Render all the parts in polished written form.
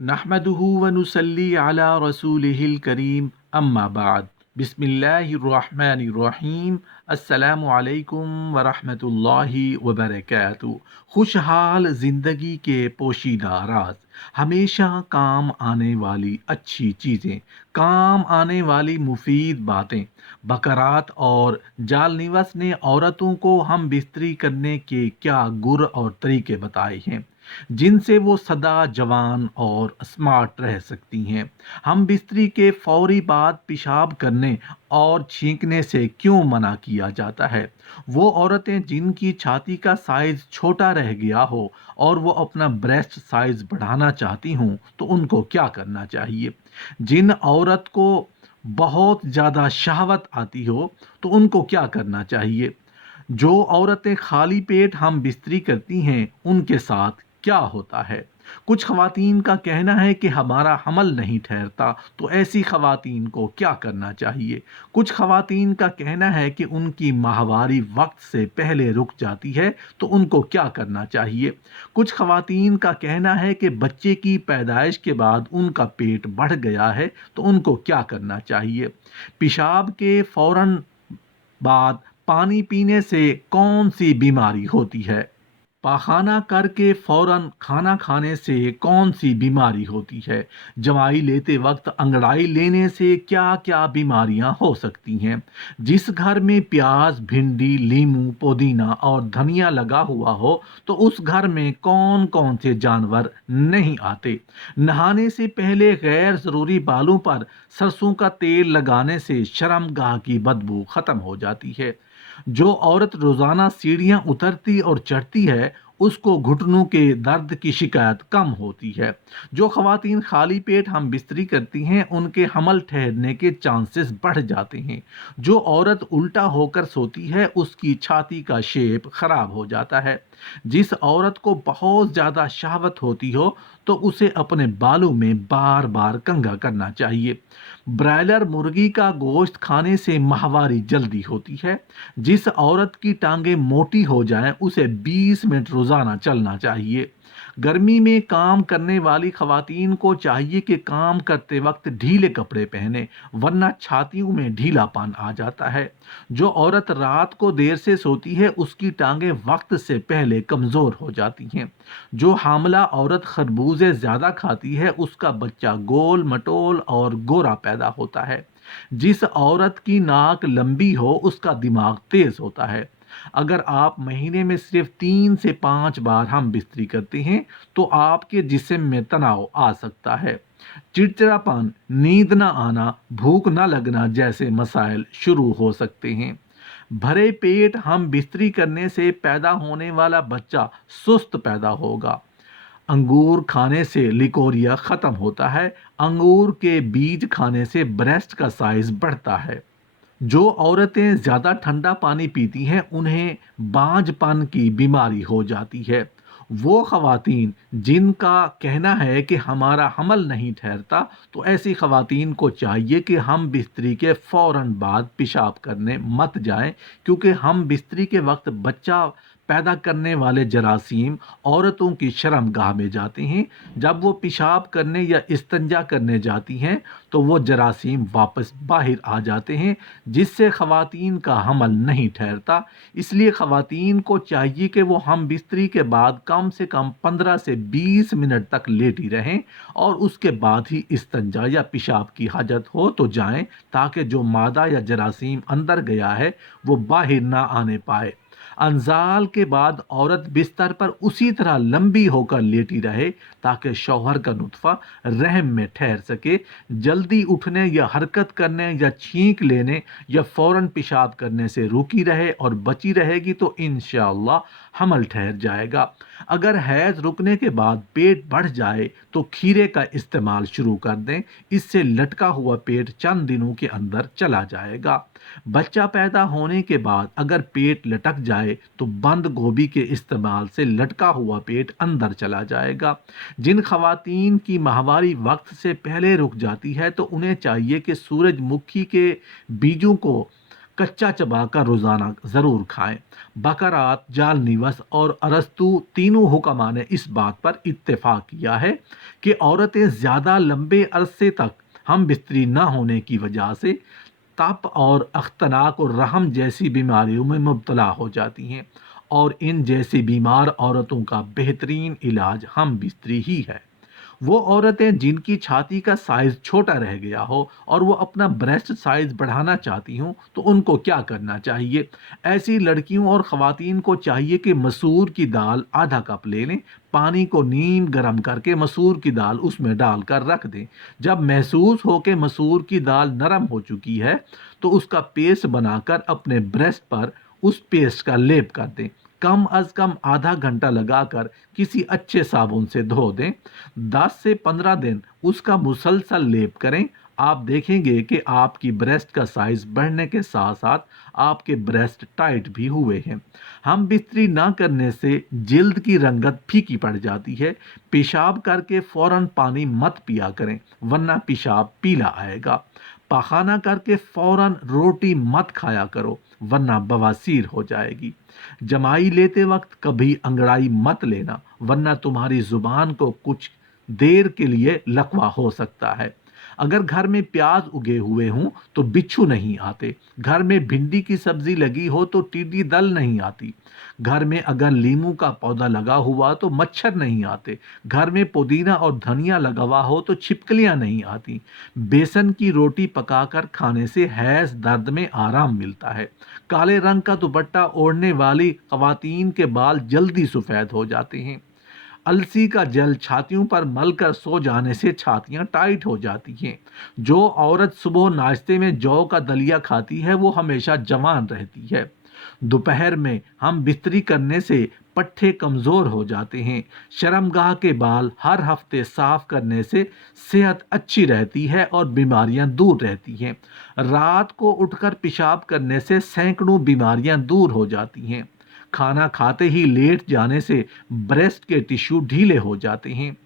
نحمدہ ونصلی علی رسولہ الکریم اما بعد بسم اللہ الرحمن الرحیم السلام علیکم ورحمۃ اللہ وبرکاتہ۔ خوشحال زندگی کے پوشیدہ راز، ہمیشہ کام آنے والی اچھی چیزیں، کام آنے والی مفید باتیں۔ بکرات اور جال نوس نے عورتوں کو ہم بستری کرنے کے کیا گر اور طریقے بتائے ہیں جن سے وہ سدا جوان اور اسمارٹ رہ سکتی ہیں۔ ہم بستری کے فوری بعد پیشاب کرنے اور چھینکنے سے کیوں منع کیا جاتا ہے؟ وہ عورتیں جن کی چھاتی کا سائز چھوٹا رہ گیا ہو اور وہ اپنا بریسٹ سائز بڑھانا چاہتی ہوں تو ان کو کیا کرنا چاہیے؟ جن عورت کو بہت زیادہ شہوت آتی ہو تو ان کو کیا کرنا چاہیے؟ جو عورتیں خالی پیٹ ہم بستری کرتی ہیں ان کے ساتھ کیا ہوتا ہے؟ کچھ خواتین کا کہنا ہے کہ ہمارا حمل نہیں ٹھہرتا تو ایسی خواتین کو کیا کرنا چاہیے؟ کچھ خواتین کا کہنا ہے کہ ان کی ماہواری وقت سے پہلے رک جاتی ہے تو ان کو کیا کرنا چاہیے؟ کچھ خواتین کا کہنا ہے کہ بچے کی پیدائش کے بعد ان کا پیٹ بڑھ گیا ہے تو ان کو کیا کرنا چاہیے؟ پیشاب کے فوراً بعد پانی پینے سے کون سی بیماری ہوتی ہے؟ پاخانہ کر کے فوراً کھانا کھانے سے کون سی بیماری ہوتی ہے؟ جوائی لیتے وقت انگڑائی لینے سے کیا کیا بیماریاں ہو سکتی ہیں؟ جس گھر میں پیاز، بھنڈی، لیموں، پودینہ اور دھنیا لگا ہوا ہو تو اس گھر میں کون کون سے جانور نہیں آتے؟ نہانے سے پہلے غیر ضروری بالوں پر سرسوں کا تیل لگانے سے شرمگاہ کی بدبو ختم ہو جاتی ہے۔ جو عورت روزانہ سیڑھیاں اترتی اور چڑھتی ہے اس کو گھٹنوں کے درد کی شکایت کم ہوتی ہے۔ جو خواتین خالی پیٹ ہم بستری کرتی ہیں ان کے حمل ٹھہرنے کے چانسز بڑھ جاتے ہیں۔ جو عورت الٹا ہو کر سوتی ہے اس کی چھاتی کا شیپ خراب ہو جاتا ہے۔ جس عورت کو بہت زیادہ شہوت ہوتی ہو تو اسے اپنے بالوں میں بار بار کنگھا کرنا چاہیے۔ برائلر مرغی کا گوشت کھانے سے ماہواری جلدی ہوتی ہے۔ جس عورت کی ٹانگیں موٹی ہو جائیں اسے 20 منٹ روزانہ چلنا چاہیے۔ گرمی میں کام کرنے والی خواتین کو چاہیے کہ کام کرتے وقت ڈھیلے کپڑے پہنے ورنہ چھاتیوں میں ڈھیلا پان آ جاتا ہے۔ جو عورت رات کو دیر سے سوتی ہے اس کی ٹانگیں وقت سے پہلے کمزور ہو جاتی ہیں۔ جو حاملہ عورت خربوزے زیادہ کھاتی ہے اس کا بچہ گول مٹول اور گورا پیدا ہوتا ہے۔ جس عورت کی ناک لمبی ہو اس کا دماغ تیز ہوتا ہے۔ اگر آپ مہینے میں صرف 3 سے 5 بار ہم بستری کرتے ہیں تو آپ کے جسم میں تناؤ آ سکتا ہے۔ چڑچڑاپن، نیند نہ آنا، بھوک نہ لگنا جیسے مسائل شروع ہو سکتے ہیں۔ بھرے پیٹ ہم بستری کرنے سے پیدا ہونے والا بچہ سست پیدا ہوگا۔ انگور کھانے سے لیکوریا ختم ہوتا ہے۔ انگور کے بیج کھانے سے بریسٹ کا سائز بڑھتا ہے۔ جو عورتیں زیادہ ٹھنڈا پانی پیتی ہیں انہیں بانجھ پن کی بیماری ہو جاتی ہے۔ وہ خواتین جن کا کہنا ہے کہ ہمارا حمل نہیں ٹھہرتا تو ایسی خواتین کو چاہیے کہ ہم بستری کے فوراً بعد پیشاب کرنے مت جائیں، کیونکہ ہم بستری کے وقت بچہ پیدا کرنے والے جراثیم عورتوں کی شرم گاہ میں جاتے ہیں۔ جب وہ پیشاب کرنے یا استنجا کرنے جاتی ہیں تو وہ جراثیم واپس باہر آ جاتے ہیں جس سے خواتین کا حمل نہیں ٹھہرتا۔ اس لیے خواتین کو چاہیے کہ وہ ہم بستری کے بعد کم سے کم 15 سے 20 منٹ تک لیٹی رہیں اور اس کے بعد ہی استنجا یا پیشاب کی حاجت ہو تو جائیں تاکہ جو مادہ یا جراثیم اندر گیا ہے وہ باہر نہ آنے پائے۔ انزال کے بعد عورت بستر پر اسی طرح لمبی ہو کر لیٹی رہے تاکہ شوہر کا نطفہ رحم میں ٹھہر سکے۔ جلدی اٹھنے یا حرکت کرنے یا چھینک لینے یا فوراً پیشاب کرنے سے روکی رہے اور بچی رہے گی تو انشاءاللہ حمل ٹھہر جائے گا۔ اگر حیض رکنے کے بعد پیٹ بڑھ جائے تو کھیرے کا استعمال شروع کر دیں، اس سے لٹکا ہوا پیٹ چند دنوں کے اندر چلا جائے گا۔ بچہ پیدا ہونے کے بعد اگر پیٹ لٹک جائے تو بند گوبھی کے استعمال سے لٹکا ہوا پیٹ اندر چلا جائے گا۔ جن خواتین کی ماہواری وقت سے پہلے رک جاتی ہے تو انہیں چاہیے کہ سورج مکھی کے بیجوں کو कच्चा चबाकर रोज़ाना ज़रूर खाएं। बकरात, जाल निवस और अरस्तु तीनों हुक्मा ने इस बात पर इत्तेफाक किया है कि औरतें ज़्यादा लंबे अरसे तक हम बिस्तरी न होने की वजह से तप और अख्तनाक और रहम जैसी बीमारियों में मुब्तला हो जाती हैं, और इन जैसी बीमार औरतों का बेहतरीन इलाज हम बिस्तरी ही है। वो औरतें जिनकी छाती का साइज छोटा रह गया हो और वो अपना ब्रेस्ट साइज बढ़ाना चाहती हूँ, तो उनको क्या करना चाहिए? ऐसी लड़कियों और ख़वातीन को चाहिए कि मसूर की दाल आधा कप ले लें, पानी को नीम गर्म करके मसूर की दाल उसमें डालकर रख दें। जब महसूस हो कि मसूर की दाल नरम हो चुकी है, तो उसका पेस्ट बनाकर अपने ब्रेस्ट पर उस पेस्ट का लेप कर दें। कम अज कम आधा घंटा लगाकर किसी अच्छे साबुन से धो दें। 10 से 15 दिन उसका मुसलसल लेप करें। आप देखेंगे कि आपकी ब्रेस्ट का साइज बढ़ने के साथ साथ आपके ब्रेस्ट टाइट भी हुए हैं। हम बिस्तरी ना करने से जिल्द की रंगत फीकी पड़ जाती है। पेशाब करके फौरन पानी मत पिया करें, वरना पेशाब पीला आएगा। पखाना करके फौरन रोटी मत खाया करो, वरना बवासीर हो जाएगी। जमाई लेते वक्त कभी अंगड़ाई मत लेना, वरना तुम्हारी जुबान को कुछ देर के लिए लकवा हो सकता है। अगर घर में प्याज उगे हुए हों तो बिच्छू नहीं आते। घर में भिंडी की सब्जी लगी हो तो टिड्डी दल नहीं आती। घर में अगर लीमू का पौधा लगा हुआ तो मच्छर नहीं आते। घर में पुदीना और धनिया लगा हुआ हो तो छिपकलियां नहीं आती। बेसन की रोटी पकाकर खाने से हैज दर्द में आराम मिलता है। काले रंग का दुपट्टा ओढ़ने वाली खवातीन के बाल जल्दी सफ़ेद हो जाते हैं। अलसी का जल छातियों पर मलकर सो जाने से छातियां टाइट हो जाती हैं। जो औरत सुबह नाश्ते में जौ का दलिया खाती है वो हमेशा जवान रहती है। दोपहर में हम बिस्तरी करने से पट्ठे कमज़ोर हो जाते हैं। शर्मगाह के बाल हर हफ्ते साफ करने से सेहत अच्छी रहती है और बीमारियां दूर रहती हैं। रात को उठकर पेशाब करने से सैकड़ों बीमारियां दूर हो जाती हैं। खाना खाते ही लेट जाने से ब्रेस्ट के टिश्यू ढीले हो जाते हैं।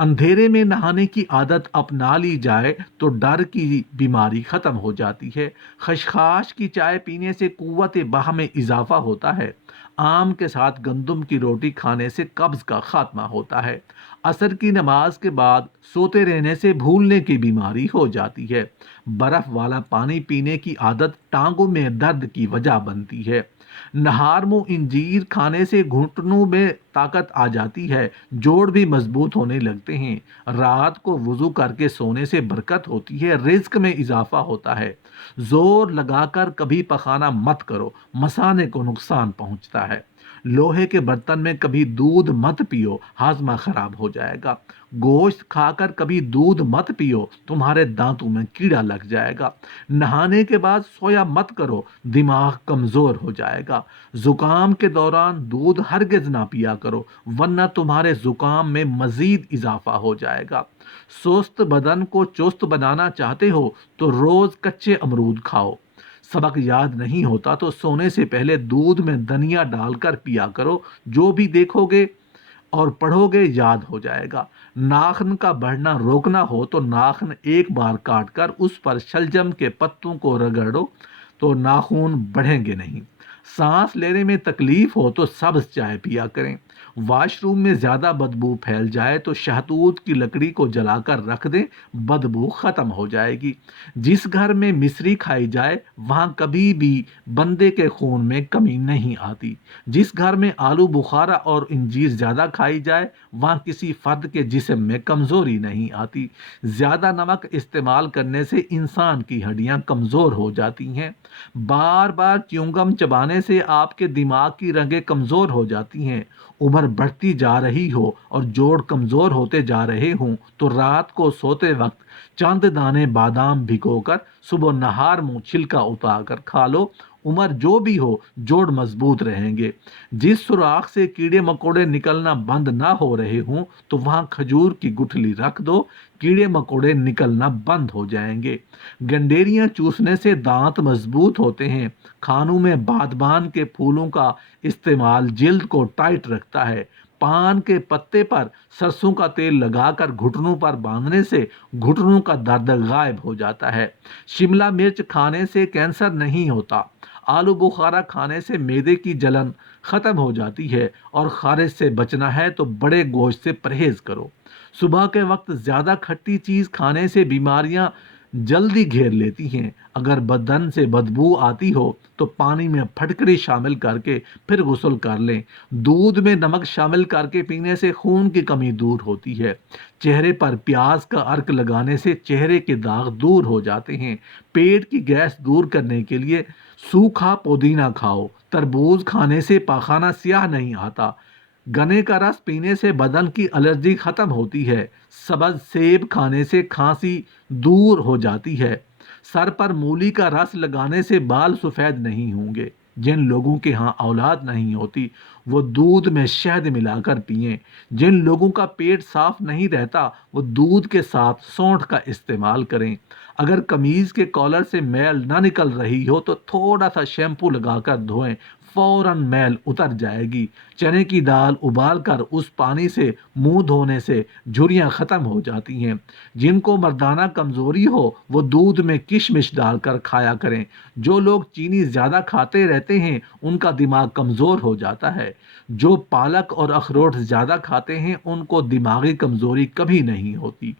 अंधेरे में नहाने की आदत अपना ली जाए तो डर की बीमारी खत्म हो जाती है। खशखाश की चाय पीने से कुव्वत बाह में इजाफा होता है। आम के साथ गंदम की रोटी खाने से कब्ज का खात्मा होता है। असर की नमाज के बाद सोते रहने से भूलने की बीमारी हो जाती है। बर्फ वाला पानी पीने की आदत टांगों में दर्द की वजह बनती है। नहार मुंह इंजीर खाने से घुटनों में ताकत आ जाती है, जोड़ भी मजबूत होने लगते हैं। रात को वुजू करके सोने से बरकत होती है, रिज्क में इजाफा होता है। जोर लगाकर कभी पखाना मत करो, मसाने को नुकसान पहुंचता है। लोहे के बर्तन में कभी दूध मत पियो, हाजमा खराब हो जाएगा। गोश्त खाकर कभी दूध मत पियो, तुम्हारे दांतों में कीड़ा लग जाएगा। नहाने के बाद सोया मत करो, दिमाग कमजोर हो जाएगा। जुकाम के दौरान दूध हरगिज ना पिया करो, वरना तुम्हारे जुकाम में मजीद इजाफा हो जाएगा। सुस्त बदन को चुस्त बनाना चाहते हो तो रोज कच्चे अमरूद खाओ। सबक याद नहीं होता तो सोने से पहले दूध में धनिया डालकर पिया करो। जो भी देखोगे और पढ़ोगे याद हो जाएगा। नाखन का बढ़ना रोकना हो तो नाखन एक बार काटकर उस पर शलजम के पत्तों को रगड़ो तो नाखून बढ़ेंगे नहीं। सांस लेने में तकलीफ हो तो सब्ज चाय पिया करें। वॉशरूम में ज़्यादा बदबू फैल जाए तो शहतूत की लकड़ी को जलाकर रख दें, बदबू ख़त्म हो जाएगी। जिस घर में मिश्री खाई जाए वहाँ कभी भी बंदे के खून में कमी नहीं आती। जिस घर में आलू बुखारा और इंजीर ज़्यादा खाई जाए वहाँ किसी फर्द के जिस्म में कमज़ोरी नहीं आती। ज़्यादा नमक इस्तेमाल करने से इंसान की हड्डियाँ कमज़ोर हो जाती हैं। बार बार च्युइंगम चबाने से आपके दिमाग की रगें कमज़ोर हो जाती हैं। उम्र बढ़ती जा रही हो और जोड़ कमज़ोर होते जा रहे हों तो रात को सोते वक्त चंद दाने बादाम भिगोकर सुबह नहार मुंह छिलका उतार कर खा लो। उम्र जो भी हो जोड़ मजबूत रहेंगे। जिस सुराख से कीड़े मकोड़े निकलना बंद ना हो रहे हों तो वहाँ खजूर की गुठली रख दो, कीड़े मकोड़े निकलना बंद हो जाएंगे। गंडेरियां चूसने से दांत मजबूत होते हैं। खानों में बादबान के फूलों का इस्तेमाल जिल्द को टाइट रखता है। पान के पत्ते पर सरसों का तेल लगाकर घुटनों पर बांधने से घुटनों का दर्द गायब हो जाता है। शिमला मिर्च खाने से कैंसर नहीं होता। आलू बुखारा खाने से मैदे की जलन खत्म हो जाती है। और खारिश से बचना है तो बड़े गोश्त से परहेज करो। सुबह के वक्त ज़्यादा खट्टी चीज़ खाने से बीमारियां जल्दी घेर लेती हैं। अगर बदन से बदबू आती हो तो पानी में फटकरी शामिल करके फिर गुस्ल कर लें। दूध में नमक शामिल करके पीने से खून की कमी दूर होती है। चेहरे पर प्याज का अर्क लगाने से चेहरे के दाग दूर हो जाते हैं। पेट की गैस दूर करने के लिए सूखा पुदीना खाओ। तरबूज खाने से पाखाना स्याह नहीं आता। गन्ने का रस पीने से बदन की एलर्जी खत्म होती है। सब्ज सेब खाने से खांसी दूर हो जाती है। सर पर मूली का रस लगाने से बाल सफ़ेद नहीं होंगे। जिन लोगों के यहाँ औलाद नहीं होती वो दूध में शहद मिलाकर पिएं। जिन लोगों का पेट साफ नहीं रहता वो दूध के साथ सौंठ का इस्तेमाल करें। अगर कमीज़ के कॉलर से मैल ना निकल रही हो तो थोड़ा सा शैम्पू लगाकर धोएं, फौरन मैल उतर जाएगी। चने की दाल उबाल कर उस पानी से मुंह धोने से झुर्रियाँ ख़त्म हो जाती हैं। जिनको मर्दाना कमज़ोरी हो वो दूध में किशमिश डालकर खाया करें। जो लोग चीनी ज़्यादा खाते रहते हैं उनका दिमाग कमज़ोर हो जाता है। जो पालक और अखरोट ज़्यादा खाते हैं उनको दिमागी कमज़ोरी कभी नहीं होती।